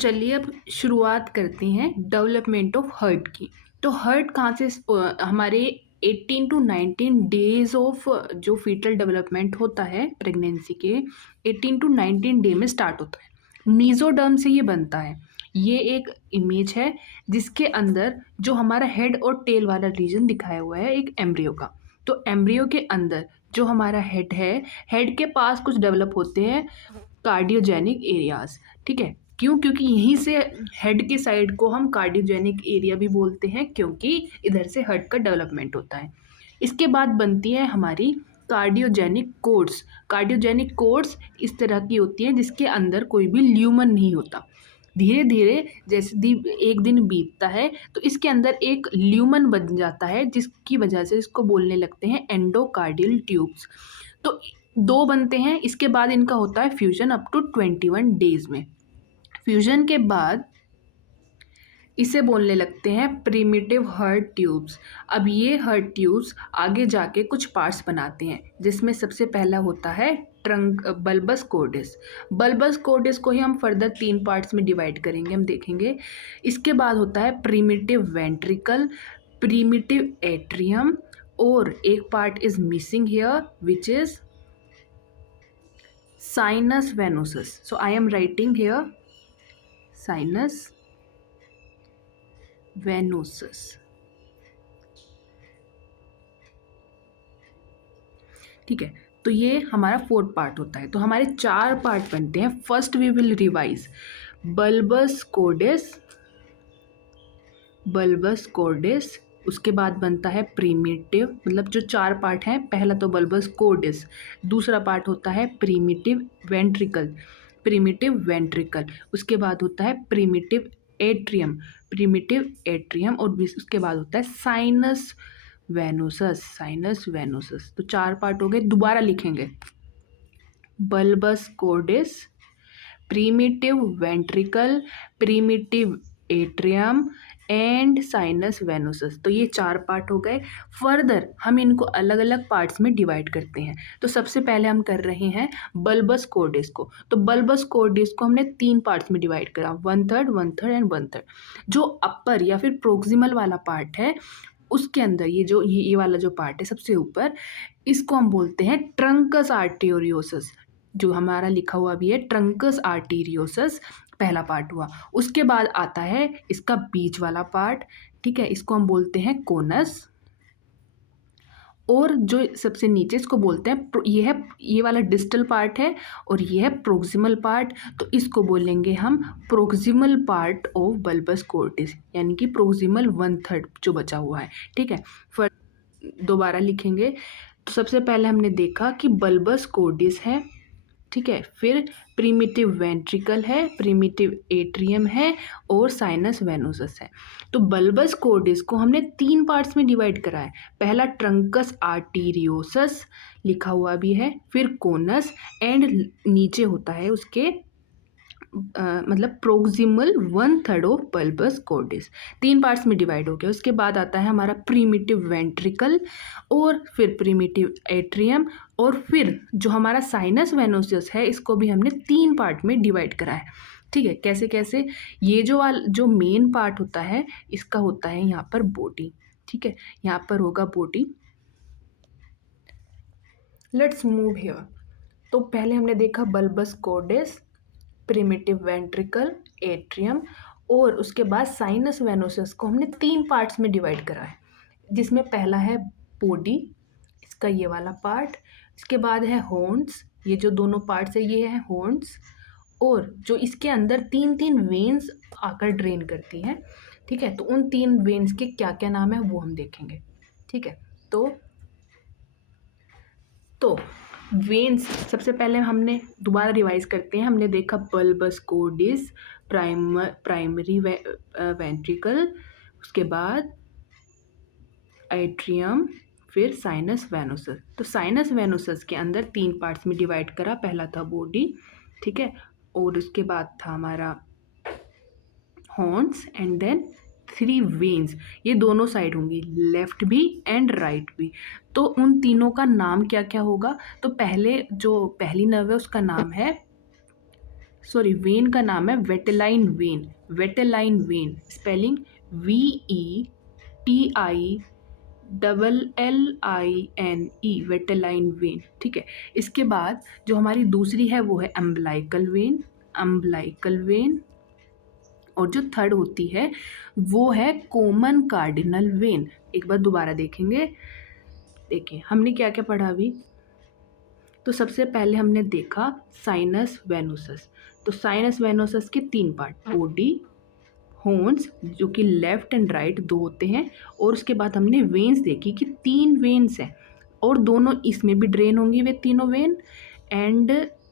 चलिए अब शुरुआत करते हैं डेवलपमेंट ऑफ हार्ट की। तो हार्ट कहाँ से हमारे 18 टू 19 डेज ऑफ जो फीटल डेवलपमेंट होता है प्रेगनेंसी के 18 टू 19 डे में स्टार्ट होता है। मीजोडर्म से ये बनता है। ये एक इमेज है जिसके अंदर जो हमारा हेड और टेल वाला रीजन दिखाया हुआ है एक एम्ब्रियो का। तो एम्ब्रियो के अंदर जो हमारा हेड है, हेड के पास कुछ डेवलप होते हैं कार्डियोजेनिक एरियाज। ठीक है, क्यों? क्योंकि यहीं से हेड के साइड को हम कार्डियोजेनिक एरिया भी बोलते हैं, क्योंकि इधर से हार्ट का डेवलपमेंट होता है। इसके बाद बनती है हमारी कार्डियोजेनिक कोड्स। कार्डियोजेनिक कोड्स इस तरह की होती हैं जिसके अंदर कोई भी ल्यूमन नहीं होता। धीरे धीरे जैसे एक दिन बीतता है तो इसके अंदर एक ल्यूमन बन जाता है, जिसकी वजह से इसको बोलने लगते हैं एंडोकार्डियल ट्यूब्स। तो दो बनते हैं, इसके बाद इनका होता है फ्यूजन अप टू 21 डेज में। फ्यूजन के बाद इसे बोलने लगते हैं प्रिमिटिव हार्ट ट्यूब्स। अब ये हार्ट ट्यूब्स आगे जाके कुछ पार्ट्स बनाते हैं, जिसमें सबसे पहला होता है ट्रंक बल्बस कोर्डिस। बल्बस कोर्डिस को ही हम फर्दर 3 पार्ट्स में डिवाइड करेंगे, हम देखेंगे। इसके बाद होता है प्रिमिटिव वेंट्रिकल, प्रिमिटिव एट्रियम, और एक part is missing here which is sinus venosus. So I am writing here sinus venosus. ठीक है, तो ये हमारा 4th पार्ट होता है। तो हमारे 4 पार्ट बनते हैं। First we will revise bulbus cordis, bulbus cordis. उसके बाद बनता है प्रीमिटिव, मतलब जो 4 पार्ट हैं, पहला तो बल्बस कोर्डिस, दूसरा पार्ट होता है प्रीमिटिव वेंट्रिकल, प्रीमिटिव वेंट्रिकल। उसके बाद होता है प्रीमिटिव एट्रियम, प्रीमिटिव एट्रियम, और उसके बाद होता है साइनस वेनोसस, साइनस वेनोसस। तो 4 पार्ट हो गए, दोबारा लिखेंगे bulbus cordis, primitive ventricle, primitive atrium and sinus venosus. तो ये 4 पार्ट हो गए। फर्दर हम इनको अलग अलग पार्ट्स में डिवाइड करते हैं। तो सबसे पहले हम कर रहे हैं बल्बस कोर्डिस को। तो बल्बस कोर्डिस को हमने 3 पार्ट्स में डिवाइड करा, 1/3, 1/3 एंड 1/3। जो अपर या फिर प्रोक्सिमल वाला पार्ट है, उसके अंदर ये वाला जो पार्ट है सबसे ऊपर, इसको हम बोलते हैं ट्रंकस आर्टेरियोसस। जो हमारा लिखा हुआ भी है ट्रंकस आर्टेरियोसस, पहला पार्ट हुआ। उसके बाद आता है इसका बीच वाला पार्ट। ठीक है, इसको हम बोलते हैं कोनस। और जो सबसे नीचे, इसको बोलते हैं ये वाला डिस्टल पार्ट है, और ये है प्रोक्सिमल पार्ट। तो इसको बोलेंगे हम proximal part of bulbus cordis, यानी कि प्रोक्सिमल 1/3 जो बचा हुआ है। ठीक है, फिर दोबारा लिखेंगे। तो सबसे पहले हमने देखा कि बल्बस कोर्टिस है, ठीक है, फिर प्रीमिटिव वेंट्रिकल है, प्रीमिटिव एट्रियम है, और साइनस वेनोसस है। तो बल्बस कोर्डिस को हमने 3 पार्ट्स में डिवाइड करा है। पहला ट्रंकस आर्टीरियोसस लिखा हुआ भी है, फिर कोनस, एंड नीचे होता है उसके मतलब प्रोक्सिमल 1/3 ऑफ बल्बस कोर्डिस। 3 पार्ट्स में डिवाइड हो गया। उसके बाद आता है हमारा प्रीमिटिव वेंट्रिकल, और फिर प्रीमिटिव एट्रियम, और फिर जो हमारा साइनस वेनोसस है, इसको भी हमने 3 पार्ट में डिवाइड करा है। ठीक है, कैसे कैसे? ये जो मेन पार्ट होता है, इसका होता है यहाँ पर बॉडी। ठीक है, यहाँ पर होगा बॉडी। Let's move here. तो पहले हमने देखा बल्बस कोर्डिस, प्रिमिटिव वेंट्रिकल, एट्रियम, और उसके बाद साइनस वेनोसस को हमने 3 पार्ट्स में डिवाइड करा है, जिसमें पहला है बॉडी, इसका ये वाला पार्ट। इसके बाद है हॉर्न्स, ये जो दोनों पार्ट्स है ये है हॉर्न्स, और जो इसके अंदर 3-3 वेन्स आकर ड्रेन करती हैं। ठीक है, तो उन 3 वेन्स के क्या क्या नाम है वो हम देखेंगे। ठीक है, तो वेन्स सबसे पहले हमने दोबारा रिवाइज करते हैं। हमने देखा बल्बस कोर्डिस, प्राइमरी वेंट्रिकल, उसके बाद एट्रियम, फिर साइनस वेनोसस। तो साइनस वेनोसस के अंदर 3 पार्ट्स में डिवाइड करा। पहला था बॉडी, ठीक है, और उसके बाद था हमारा हॉर्न्स, एंड देन 3 वेन्स। ये दोनों साइड होंगी, लेफ्ट भी एंड राइट भी। तो उन तीनों का नाम क्या क्या होगा? तो पहले जो पहली नर्व है उसका नाम है सॉरी, वेन का नाम है vitelline vein. Vitelline vein spelling VETILLINE, vitelline vein. ठीक है, इसके बाद जो हमारी दूसरी है वो है अम्बलाइकल वेन। Umbilical when. और जो थर्ड होती है वो है कॉमन कार्डिनल वेन। एक बार दोबारा देखेंगे। देखिए हमने क्या क्या पढ़ा अभी। तो सबसे पहले हमने देखा साइनस वेनोसस। तो साइनस वेनोसस के 3 पार्ट, बॉडी, हॉर्न्स जो कि लेफ्ट एंड राइट 2 होते हैं, और उसके बाद हमने वेन्स देखी कि 3 वेन्स हैं और दोनों इसमें भी ड्रेन होंगी वे तीनों वेन, एंड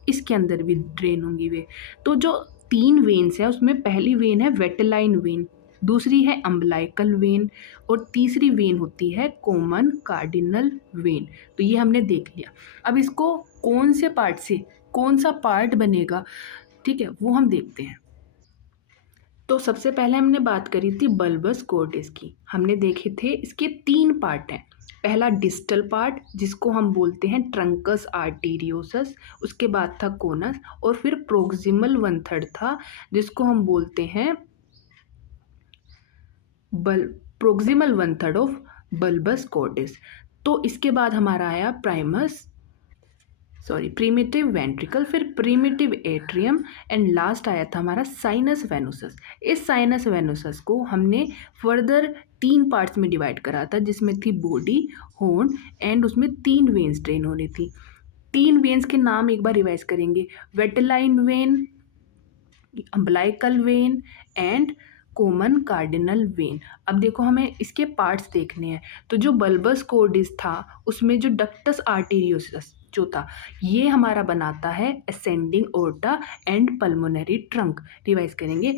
इसके अंदर भी ड्रेन होंगी वे। तो जो 3 वेन्स है उसमें पहली वेन है वेटेलाइन वेन, दूसरी है अम्बलाइकल वेन, और तीसरी वेन होती है कॉमन कार्डिनल वेन। तो ये हमने देख लिया। अब इसको कौन से पार्ट से कौन सा पार्ट बनेगा, ठीक है, वो हम देखते हैं। तो सबसे पहले हमने बात करी थी बल्बस कॉर्डेस की। हमने देखे थे इसके 3 पार्ट हैं। पहला डिस्टल पार्ट जिसको हम बोलते हैं ट्रंकस आर्टीरियोसस, उसके बाद था कोनस, और फिर प्रोक्सिमल 1/3 था जिसको हम बोलते हैं प्रोक्सिमल 1/3 ऑफ बल्बस कॉर्डेस। तो इसके बाद हमारा आया प्रीमिटिव वेंट्रिकल, फिर प्रीमिटिव एट्रियम, एंड लास्ट आया था हमारा साइनस वेनोसस। इस साइनस वेनोसस को हमने फर्दर 3 पार्ट्स में डिवाइड करा था जिसमें थी बॉडी, हॉर्न, एंड उसमें 3 वेन्स ड्रेन होनी थी। 3 वेन्स के नाम एक बार रिवाइज करेंगे, vitelline vein, umbilical vein, and common cardinal vein. अब देखो हमें इसके पार्ट्स देखने हैं। तो जो बल्बस कॉर्डिस था उसमें जो डक्टस आर्टीरियोसस जो था ये हमारा बनाता है ascending aorta and pulmonary trunk. Revise करेंगे,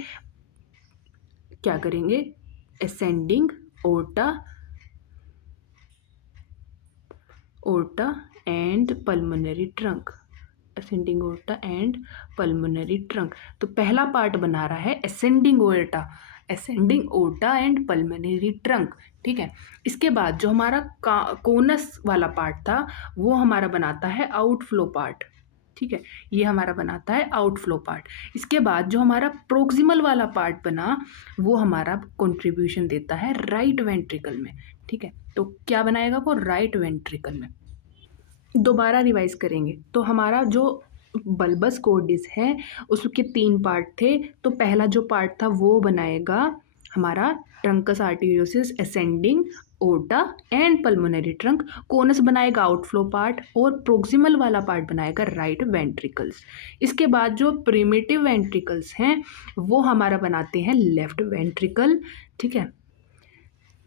क्या करेंगे, ascending aorta and pulmonary trunk, ascending aorta and pulmonary trunk. तो पहला पार्ट बना रहा है ascending aorta and pulmonary trunk. ठीक है, इसके बाद जो हमारा कोनस वाला पार्ट था वो हमारा बनाता है आउटफ्लो पार्ट। ठीक है, ये हमारा बनाता है आउटफ्लो पार्ट। इसके बाद जो हमारा प्रोक्सिमल वाला पार्ट बना वो हमारा कंट्रीब्यूशन देता है राइट वेंट्रिकल में। ठीक है, तो क्या बनाएगा वो राइट वेंट्रिकल में। दोबारा रिवाइज करेंगे तो हमारा जो बल्बस कॉर्डिस है उसके 3 पार्ट थे। तो पहला जो पार्ट था वो बनाएगा हमारा trunks arteriosus, ascending aorta and pulmonary trunk. Conus बनाएगा आउटफ्लो पार्ट, और प्रोक्सिमल वाला पार्ट बनाएगा राइट वेंट्रिकल्स। इसके बाद जो प्रिमिटिव वेंट्रिकल्स हैं वो हमारा बनाते हैं लेफ्ट वेंट्रिकल। ठीक है,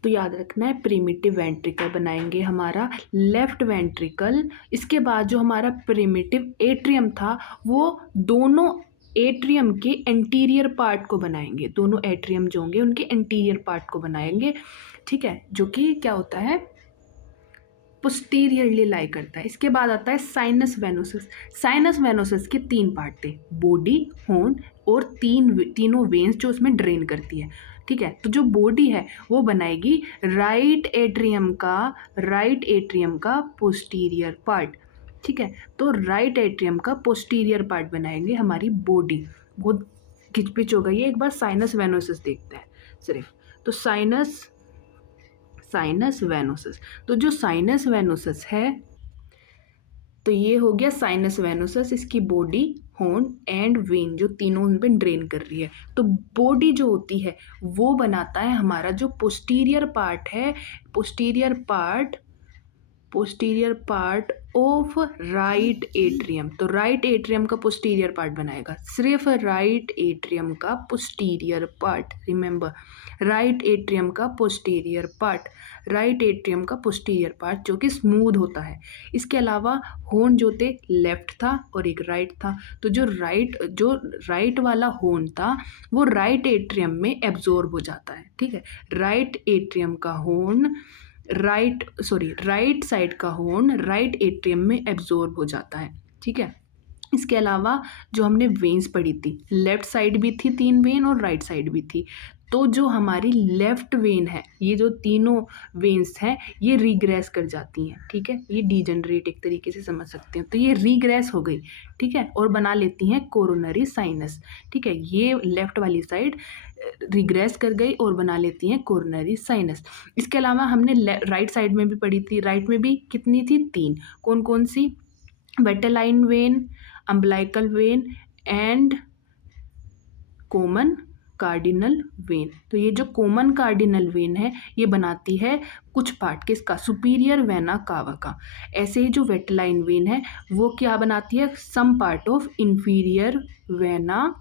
तो याद रखना है प्रिमिटिव वेंट्रिकल बनाएंगे हमारा लेफ्ट वेंट्रिकल। इसके बाद जो हमारा प्रिमिटिव एट्रियम था वो दोनों एट्रियम के एंटीरियर पार्ट को बनाएंगे। दोनों एट्रियम जो होंगे उनके एंटीरियर पार्ट को बनाएंगे। ठीक है, जो कि क्या होता है, पोस्टीरियरली लाई करता है। इसके बाद आता है साइनस वेनोसस। साइनस वेनोसस के 3 पार्ट थे, बॉडी, हॉर्न, और तीनों वेन्स जो उसमें ड्रेन करती है। ठीक है, तो जो बॉडी है वो बनाएगी राइट एट्रियम का पोस्टीरियर पार्ट। ठीक है, तो राइट एट्रियम का पोस्टीरियर पार्ट बनाएंगे हमारी बॉडी। बहुत खिचपिच हो गई है, एक बार साइनस वेनोसस देखते हैं सिर्फ। तो साइनस वेनोसस, तो जो साइनस वेनोसस है तो ये हो गया साइनस वेनोसस, इसकी बॉडी, हॉर्न एंड वेन जो तीनों उन पर ड्रेन कर रही है। तो बॉडी जो होती है वो बनाता है हमारा जो पोस्टीरियर पार्ट है, posterior part of right atrium. तो राइट एट्रियम का पोस्टीरियर पार्ट बनाएगा, सिर्फ राइट एट्रियम का posterior part. Remember, right atrium का पोस्टीरियर पार्ट जो कि स्मूथ होता है। इसके अलावा हॉर्न जो थे लेफ्ट था और एक राइट था। तो जो राइट वाला हॉर्न था वो राइट एट्रियम में एब्जॉर्ब हो जाता है। ठीक है, राइट एट्रियम का हॉर्न राइट साइड का हॉर्न राइट एट्रियम में एब्जॉर्ब हो जाता है। ठीक है, इसके अलावा जो हमने वेन्स पढ़ी थी, लेफ्ट साइड भी थी 3 वेन और राइट साइड भी थी। तो जो हमारी लेफ्ट वेन है, ये जो तीनों वेन्स हैं ये रिग्रेस कर जाती हैं, ठीक है, ये डीजनरेट एक तरीके से समझ सकते हैं, तो ये रिग्रेस हो गई, ठीक है, और बना लेती हैं कोरोनरी साइनस, ठीक है, ये लेफ्ट वाली साइड रिग्रेस कर गई और बना लेती हैं कोरोनरी साइनस। इसके अलावा हमने राइट साइड में भी पढ़ी थी, राइट में भी कितनी थी, 3, कौन कौन सी, vitelline vein, umbilical vein and common cardinal vein. तो ये जो कॉमन कार्डिनल वेन है ये बनाती है कुछ पार्ट किसका, सुपीरियर वेना कावा का। ऐसे ही जो वेटेलाइन वेन है वो क्या बनाती है, some part of inferior vena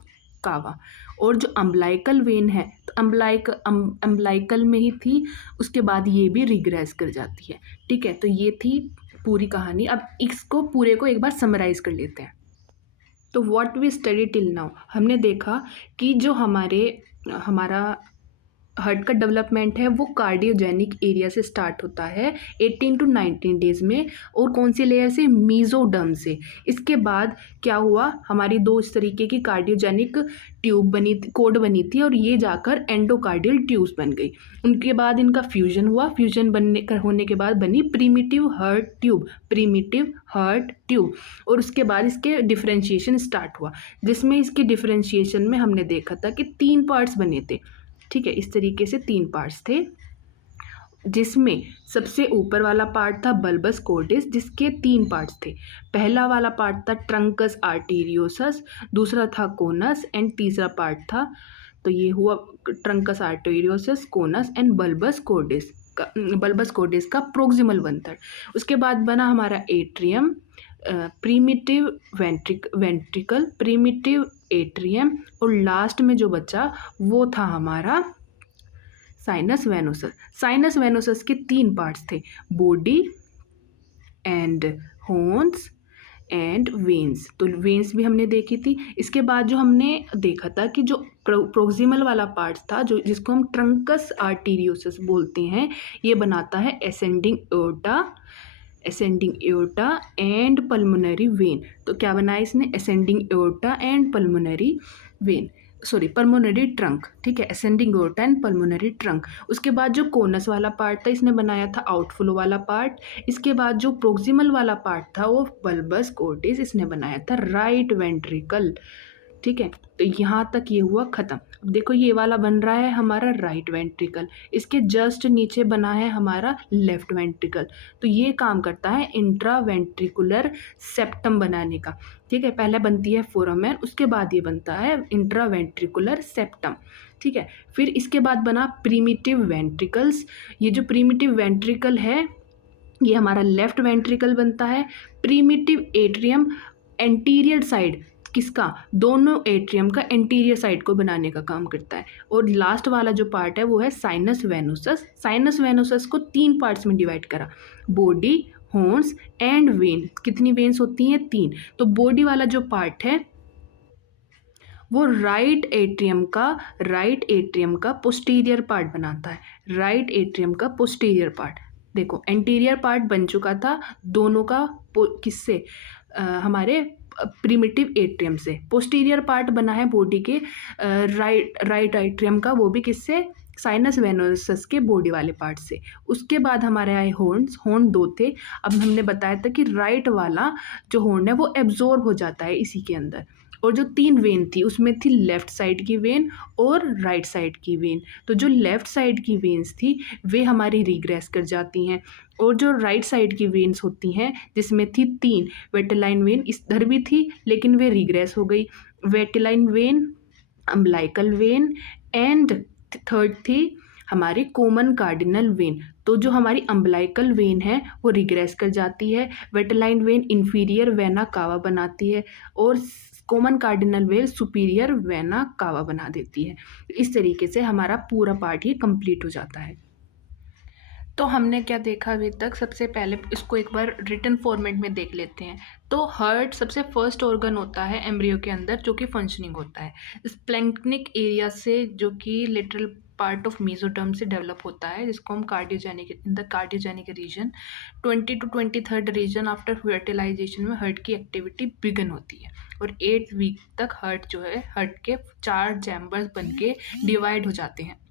cava. और जो अम्बलाइकल वेन है तो अम्बलाइकल में ही थी, उसके बाद ये भी रिग्रेस कर जाती है, ठीक है। तो ये थी पूरी कहानी। अब इसको पूरे को एक बार समराइज कर लेते हैं। तो what we study till now, हमने देखा कि जो हमारा हार्ट का डेवलपमेंट है वो कार्डियोजेनिक एरिया से स्टार्ट होता है 18 to 19 डेज में, और कौन सी लेयर से, मीजोडर्म से। इसके बाद क्या हुआ, हमारी दो इस तरीके की कार्डियोजेनिक ट्यूब बनी, कोड बनी थी, और ये जाकर एंडोकार्डियल ट्यूब्स बन गई। उनके बाद इनका फ्यूजन हुआ, फ्यूजन होने के बाद बनी primitive heart tube, primitive heart tube. और उसके बाद इसके डिफरेंशिएशन स्टार्ट हुआ, जिसमें इसके डिफरेंशिएशन में हमने देखा था कि 3 पार्ट्स बने थे, ठीक है, इस तरीके से 3 पार्ट्स थे, जिसमें सबसे ऊपर वाला पार्ट था बल्बस कोर्डिस, जिसके 3 पार्ट्स थे। पहला वाला पार्ट था ट्रंकस आर्टीरियोसस, दूसरा था कोनस, एंड तीसरा पार्ट था, तो ये हुआ ट्रंकस आर्टीरियोसस, कोनस एंड बल्बस कोर्डिस का प्रोक्सिमल 1/3। उसके बाद बना हमारा atrium, primitive ventricle, primitive atrium, और लास्ट में जो बचा वो था हमारा साइनस वेनोसस। साइनस वेनोसस के 3 पार्ट्स थे, body and horns and veins. तो वेन्स भी हमने देखी थी। इसके बाद जो हमने देखा था कि जो प्रोक्सिमल वाला पार्ट था, जो जिसको हम ट्रंकस आर्टीरियोसस बोलते हैं, ये बनाता है ascending aorta and pulmonary vein. तो क्या बनाया इसने, ascending aorta and pulmonary vein, sorry pulmonary trunk, ठीक है, ascending aorta and pulmonary trunk. उसके बाद जो कोनस वाला पार्ट था इसने बनाया था आउटफ्लो वाला पार्ट। इसके बाद जो प्रोक्सिमल वाला पार्ट था वो बल्बस कोर्टिस, इसने बनाया था राइट वेंट्रिकल, ठीक है। तो यहाँ तक ये हुआ ख़त्म। अब देखो ये वाला बन रहा है हमारा राइट वेंट्रिकल, इसके जस्ट नीचे बना है हमारा लेफ्ट वेंट्रिकल। तो ये काम करता है इंट्रा वेंट्रिकुलर सेप्टम बनाने का, ठीक है। पहले बनती है फोरामेन, उसके बाद ये बनता है इंट्रा वेंट्रिकुलर सेप्टम, ठीक है। फिर इसके बाद बना प्रीमिटिव वेंट्रिकल्स। ये जो प्रीमिटिव वेंट्रिकल है ये हमारा लेफ्ट वेंट्रिकल बनता है। प्रीमिटिव एट्रियम एंटीरियर साइड किसका, दोनों एट्रियम का एंटीरियर साइड को बनाने का काम करता है। और लास्ट वाला जो पार्ट है वो है साइनस वेनोसस। साइनस वेनोसस को 3 पार्ट्स में डिवाइड करा, बॉडी, हॉर्न्स एंड वेन। कितनी वेन्स होती हैं, 3। तो बॉडी वाला जो पार्ट है वो राइट एट्रियम का पोस्टीरियर पार्ट बनाता है, राइट एट्रियम का पोस्टीरियर पार्ट। देखो एंटीरियर पार्ट बन चुका था दोनों का, किससे, हमारे प्रीमिटिव एट्रियम से। पोस्टीरियर पार्ट बना है बॉडी के राइट एट्रियम का, वो भी किससे, साइनस वेनोसस के बॉडी वाले पार्ट से। उसके बाद हमारे आए हॉर्न्स, हॉर्न 2 थे। अब हमने बताया था कि राइट वाला जो हॉर्न है वो एब्जॉर्ब हो जाता है इसी के अंदर। और जो 3 वेन थी उसमें थी लेफ्ट साइड की वेन और राइट साइड की वेन। तो जो लेफ्ट साइड की वेन्स थी वे हमारी रिग्रेस कर जाती हैं, और जो राइट साइड की वेन्स होती हैं जिसमें थी 3, वेटेलाइन वेन इधर भी थी लेकिन वे रिग्रेस हो गई, vitelline vein, umbilical vein and third थी हमारी कॉमन कार्डिनल वेन। तो जो हमारी अम्बलाइकल वेन है वो रिग्रेस कर जाती है, वेटेलाइन वेन इंफीरियर वेना कावा बनाती है, और common cardinal when superior vena cava बना देती है। इस तरीके से हमारा पूरा पार्ट ये कंप्लीट हो जाता है। तो हमने क्या देखा अभी तक, सबसे पहले इसको एक बार रिटन फॉर्मेट में देख लेते हैं। तो हार्ट सबसे फर्स्ट ऑर्गन होता है एम्ब्रियो के अंदर जो कि फंक्शनिंग होता है स्प्लैंक्निक एरिया से, जो कि लिटरल पार्ट ऑफ मेसोडर्म से डेवलप होता है, जिसको हम cardiogenic, in the cardiogenic region 20 to 23rd region after fertilization में हार्ट की एक्टिविटी बिगन होती है। और 8 वीक तक हार्ट जो है, हार्ट के 4 चैम्बर्स बन के डिवाइड हो जाते हैं।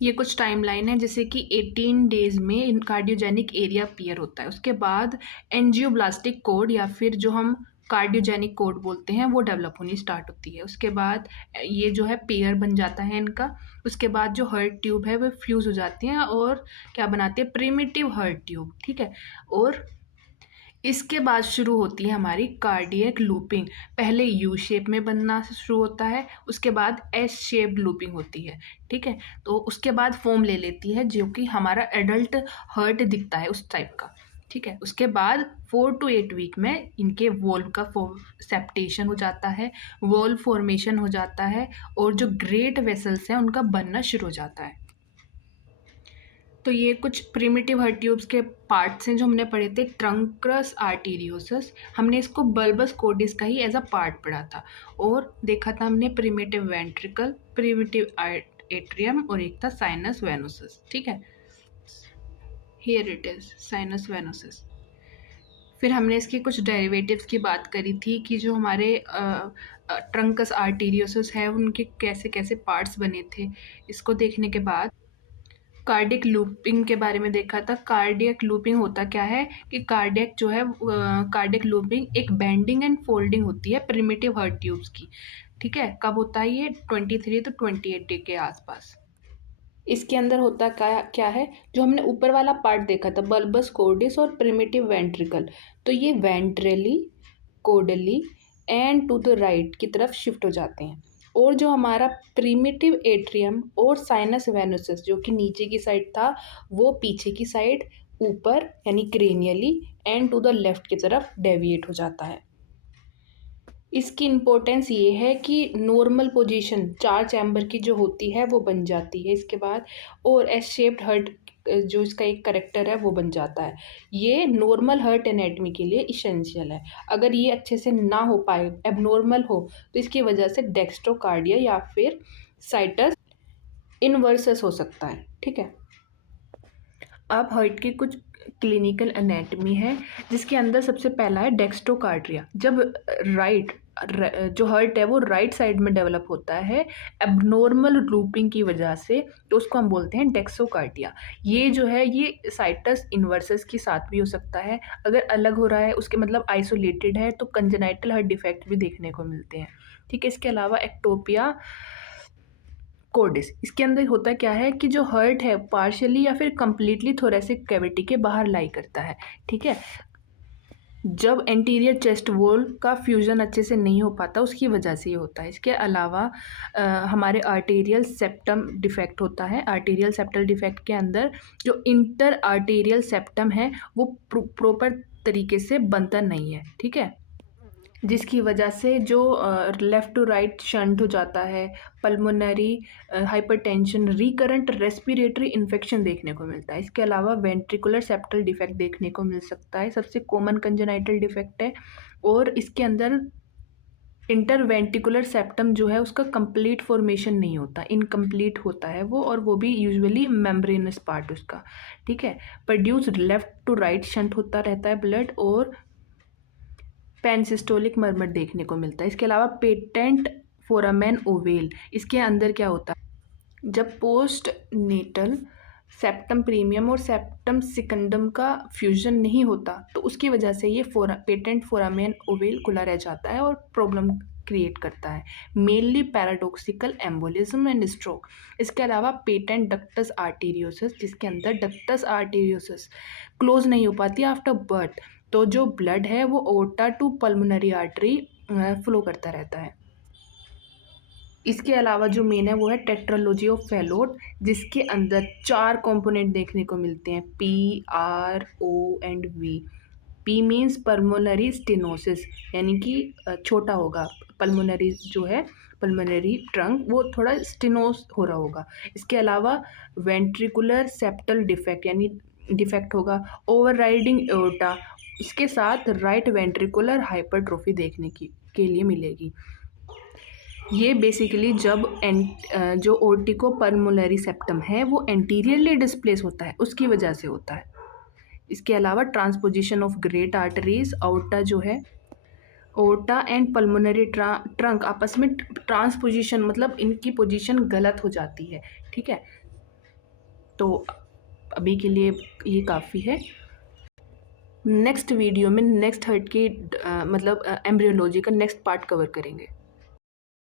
ये कुछ टाइमलाइन है, जैसे कि 18 डेज में कार्डियोजेनिक एरिया अपीयर होता है। उसके बाद एंजियोब्लास्टिक कोड या फिर जो हम कार्डियोजेनिक कोड बोलते हैं वो डेवलप होनी स्टार्ट होती है। उसके बाद ये जो है पेयर बन जाता है इनका। उसके बाद जो हार्ट ट्यूब है वो फ्यूज़ हो जाती हैं और क्या बनाती है, प्रिमिटिव हार्ट ट्यूब, ठीक है। और इसके बाद शुरू होती है हमारी कार्डियक लूपिंग। पहले यू शेप में बनना शुरू होता है, उसके बाद एस शेप्ड लूपिंग होती है, ठीक है। तो उसके बाद फॉर्म ले लेती है जो कि हमारा एडल्ट हार्ट दिखता है उस टाइप का, ठीक है। उसके बाद 4 to 8 वीक में इनके वॉल्व का सेप्टेशन हो जाता है, वॉल्व फॉर्मेशन हो जाता है और जो ग्रेट वेसल्स हैं उनका बनना शुरू हो जाता है। तो ये कुछ प्रिमिटिव हार्ट ट्यूब्स के पार्ट्स हैं जो हमने पढ़े थे। ट्रंकस आर्टीरियोसस, हमने इसको बल्बस कोर्डिस का ही एज अ पार्ट पढ़ा था। और देखा था हमने प्रिमिटिव वेंट्रिकल, प्रिमिटिव एट्रियम और एक था साइनस वेनोसस, ठीक है। Here it is sinus venosus. फिर हमने इसकी कुछ डेरिवेटिव्स की बात करी थी कि जो हमारे ट्रंकस आर्टीरियोसस है उनके कैसे कैसे पार्ट्स बने थे। इसको देखने के बाद कार्डियक लूपिंग के बारे में देखा था। कार्डियक लूपिंग होता क्या है कि कार्डियक जो है, कार्डियक लूपिंग एक बेंडिंग एंड फोल्डिंग होती है प्रिमिटिव हार्ट ट्यूब्स की, ठीक है। कब होता है ये, 23 to 28 डे के आसपास। इसके अंदर होता क्या क्या है, जो हमने ऊपर वाला पार्ट देखा था बल्बस कोर्डिस और प्रिमिटिव वेंट्रिकल, तो ये ventrally, caudally and to the right की तरफ शिफ्ट हो जाते हैं। और जो हमारा प्रिमिटिव एट्रियम और साइनस वेनुसस जो कि नीचे की साइड था, वो पीछे की साइड ऊपर यानी cranially and to the left की तरफ डेविएट हो जाता है। इसकी इम्पोर्टेंस ये है कि नॉर्मल पोजीशन 4 चैम्बर की जो होती है वो बन जाती है इसके बाद, और एस शेप्ड हर्ट जो इसका एक करेक्टर है वो बन जाता है। ये नॉर्मल हर्ट एनेटमी के लिए इसेंशियल है। अगर ये अच्छे से ना हो पाए, एबनॉर्मल हो, तो इसकी वजह से डेक्स्ट्रोकार्डिया या फिर साइटस इनवर्सस हो सकता है, ठीक है। अब हार्ट की कुछ क्लिनिकल एनाटमी है, जिसके अंदर सबसे पहला है डेक्स्ट्रोकार्डिया। जब राइट जो हार्ट है वो राइट साइड में डेवलप होता है एबनॉर्मल लूपिंग की वजह से, तो उसको हम बोलते हैं डेक्सोकार्डिया। ये जो है ये साइटस इन्वर्सस के साथ भी हो सकता है। अगर अलग हो रहा है उसके मतलब आइसोलेटेड है, तो कंजेनाइटल हार्ट डिफेक्ट भी देखने को मिलते हैं, ठीक है। इसके अलावा एक्टोपिया कोर्डिस, इसके अंदर होता क्या है कि जो हार्ट है पार्शियली या फिर कंप्लीटली थोरेसिक कैविटी के बाहर लाई करता है, ठीक है। जब एंटीरियर चेस्ट वॉल का फ्यूजन अच्छे से नहीं हो पाता उसकी वजह से ये होता है। इसके अलावा हमारे आर्टेरियल सेप्टम डिफेक्ट होता है। आर्टेरियल सेप्टल डिफेक्ट के अंदर जो इंटर आर्टेरियल सेप्टम है वो प्रॉपर तरीके से बनता नहीं है, ठीक है, जिसकी वजह से जो लेफ़्ट टू राइट शंट हो जाता है, pulmonary hypertension, recurrent respiratory infection देखने को मिलता है। इसके अलावा वेंट्रिकुलर सेप्टल डिफेक्ट देखने को मिल सकता है, सबसे कॉमन कंजेनाइटल डिफेक्ट है। और इसके अंदर इंटरवेंट्रिकुलर सेप्टम जो है उसका कंप्लीट फॉर्मेशन नहीं होता, इनकम्प्लीट होता है वो, और वो भी यूजुअली मेम्ब्रेनस पार्ट उसका, ठीक है। Produce left to right shunt होता रहता है ब्लड, और पेनसिस्टोलिक मर्मर देखने को मिलता है। इसके अलावा पेटेंट फोरामेन ओवेल, इसके अंदर क्या होता है, जब पोस्ट नेटल सेप्टम प्रीमियम और सेप्टम सिकंडम का फ्यूजन नहीं होता तो उसकी वजह से ये पेटेंट फोरामेन ओवेल खुला रह जाता है और प्रॉब्लम क्रिएट करता है, mainly paradoxical embolism and stroke. इसके अलावा पेटेंट डक्टस आर्टीरियोसिस, जिसके अंदर डक्टस आर्टीरियोसिस क्लोज नहीं हो पाती आफ्टर बर्थ, तो जो ब्लड है वो aorta to pulmonary artery flow करता रहता है। इसके अलावा जो मेन है वो है टेट्रालॉजी ऑफ फैलोट, जिसके अंदर 4 कंपोनेंट देखने को मिलते हैं, P, R, O and V. P means pulmonary stenosis, यानी कि छोटा होगा पल्मोनरी जो है, पल्मोनरी ट्रंक वो थोड़ा स्टेनोस हो रहा होगा। इसके अलावा वेंट्रिकुलर सेप्टल डिफेक्ट यानी डिफेक्ट होगा, ओवरराइडिंग एओर्टा, इसके साथ राइट वेंट्रिकुलर हाइपरट्रोफी देखने की के लिए मिलेगी। ये बेसिकली जब जो ओर्टिको पल्मोनरी सेप्टम है वो एंटीरियरली डिस्प्लेस होता है उसकी वजह से होता है। इसके अलावा transposition of great arteries, outta जो है ओटा एंड पल्मोनरी ट्रंक आपस में ट्रांसपोजिशन, मतलब इनकी पोजीशन गलत हो जाती है। ठीक है, तो अभी के लिए ये काफ़ी है। नेक्स्ट वीडियो में नेक्स्ट हार्ट की मतलब एम्ब्रियोलॉजी का नेक्स्ट पार्ट कवर करेंगे।